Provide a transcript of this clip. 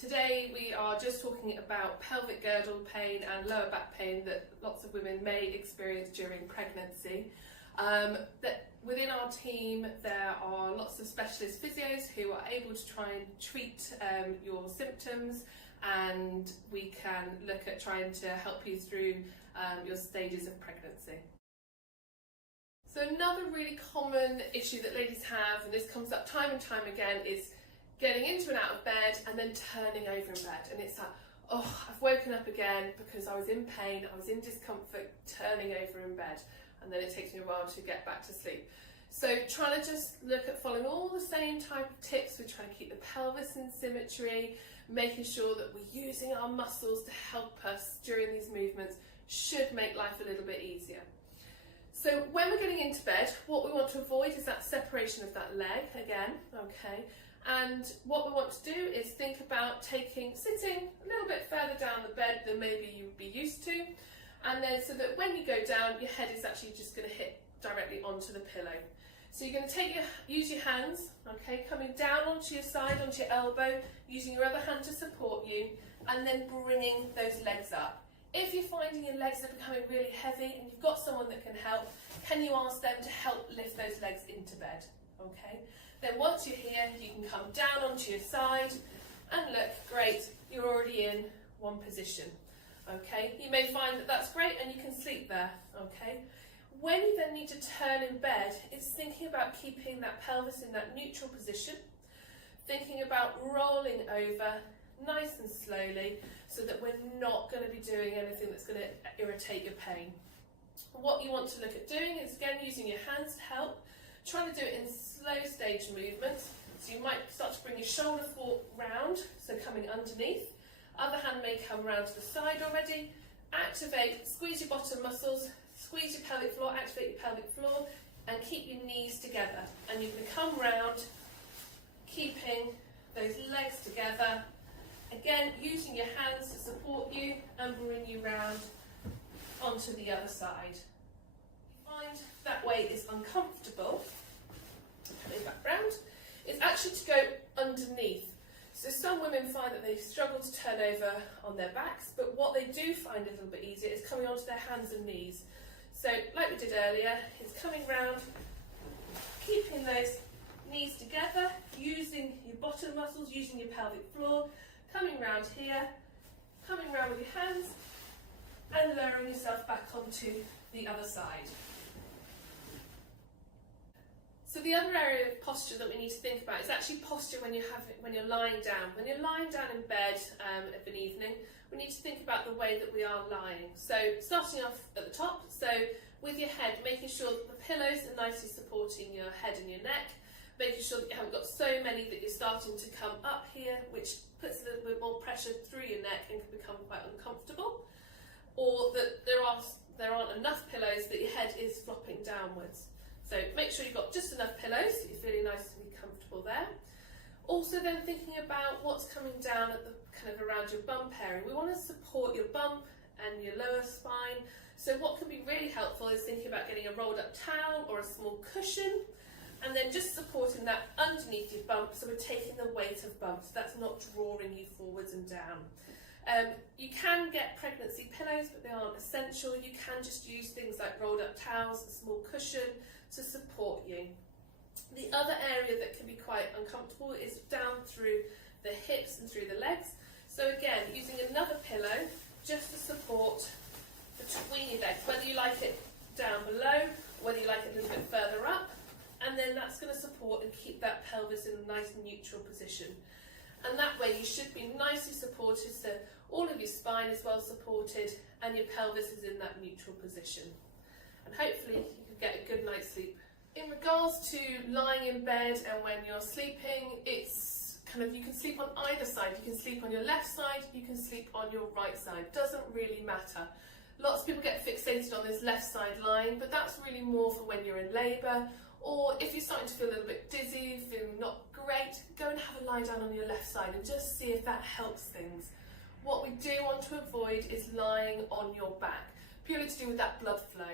Today we are just talking about pelvic girdle pain and lower back pain that lots of women may experience during pregnancy. That within our team there are lots of specialist physios who are able to try and treat your symptoms, and we can look at trying to help you through your stages of pregnancy. So another really common issue that ladies have, and this comes up time and time again, is getting into and out of bed and then turning over in bed. And it's like, oh, I've woken up again because I was in pain, I was in discomfort, turning over in bed. And then it takes me a while to get back to sleep. So trying to just look at following all the same type of tips. We're trying to keep the pelvis in symmetry, making sure that we're using our muscles to help us during these movements should make life a little bit easier. So when we're getting into bed, what we want to avoid is that separation of that leg again, okay? And what we want to do is think about sitting a little bit further down the bed than maybe you would be used to, and then so that when you go down, your head is actually just going to hit directly onto the pillow. So you're going to use your hands, okay, coming down onto your side, onto your elbow, using your other hand to support you, and then bringing those legs up. If you're finding your legs are becoming really heavy and you've got someone that can help, can you ask them to help lift those legs into bed, okay? Then once you're here, you can come down onto your side and look, great, you're already in one position, okay? You may find that that's great and you can sleep there, okay? When you then need to turn in bed, it's thinking about keeping that pelvis in that neutral position, thinking about rolling over nice and slowly so that we're not going to be doing anything that's going to irritate your pain. What you want to look at doing is again using your hands to help, trying to do it in slow stage movements. So you might start to bring your shoulder round, so coming underneath. Other hand may come round to the side already. Activate, squeeze your bottom muscles, squeeze your pelvic floor, activate your pelvic floor, and keep your knees together. And you can come round, keeping those legs together. Again, using your hands to support you and bring you round onto the other side. If you find that way is uncomfortable, coming back round, it's actually to go underneath. So some women find that they struggle to turn over on their backs, but what they do find a little bit easier is coming onto their hands and knees. So like we did earlier, it's coming round, keeping those knees together, using your bottom muscles, using your pelvic floor, coming round here, coming round with your hands, and lowering yourself back onto the other side. So the other area of posture that we need to think about is actually posture when you're lying down. When you're lying down in bed of an evening, we need to think about the way that we are lying. So starting off at the top, so with your head, making sure that the pillows are nicely supporting your head and your neck, making sure that you haven't got so many that you're starting to come up here, which puts a little bit more pressure through your neck and can become quite uncomfortable, or that there aren't enough pillows that your head is flopping downwards. So make sure you've got just enough pillows, so you're feeling nice and comfortable there. Also then thinking about what's coming down at the kind of around your bump area. We want to support your bump and your lower spine. So what can be really helpful is thinking about getting a rolled up towel or a small cushion, and then just supporting that underneath your bump, so we're taking the weight of bumps. That's not drawing you forwards and down. You can get pregnancy pillows, but they aren't essential. You can just use things like rolled up towels, a small cushion to support you. The other area that can be quite uncomfortable is down through the hips and through the legs. So again, using another pillow just to support between your legs, whether you like it down below, whether you like it a little bit further up, and then that's going to support and keep that pelvis in a nice neutral position. And that way you should be nicely supported, so all of your spine is well supported and your pelvis is in that neutral position. And hopefully you can get a good night's sleep. In regards to lying in bed and when you're sleeping, it's kind of, you can sleep on either side. You can sleep on your left side, you can sleep on your right side. Doesn't really matter. Lots of people get fixated on this left side lying, but that's really more for when you're in labour, or if you're starting to feel a little bit dizzy, feeling not great, go and have a lie down on your left side and just see if that helps things. What we do want to avoid is lying on your back, purely to do with that blood flow.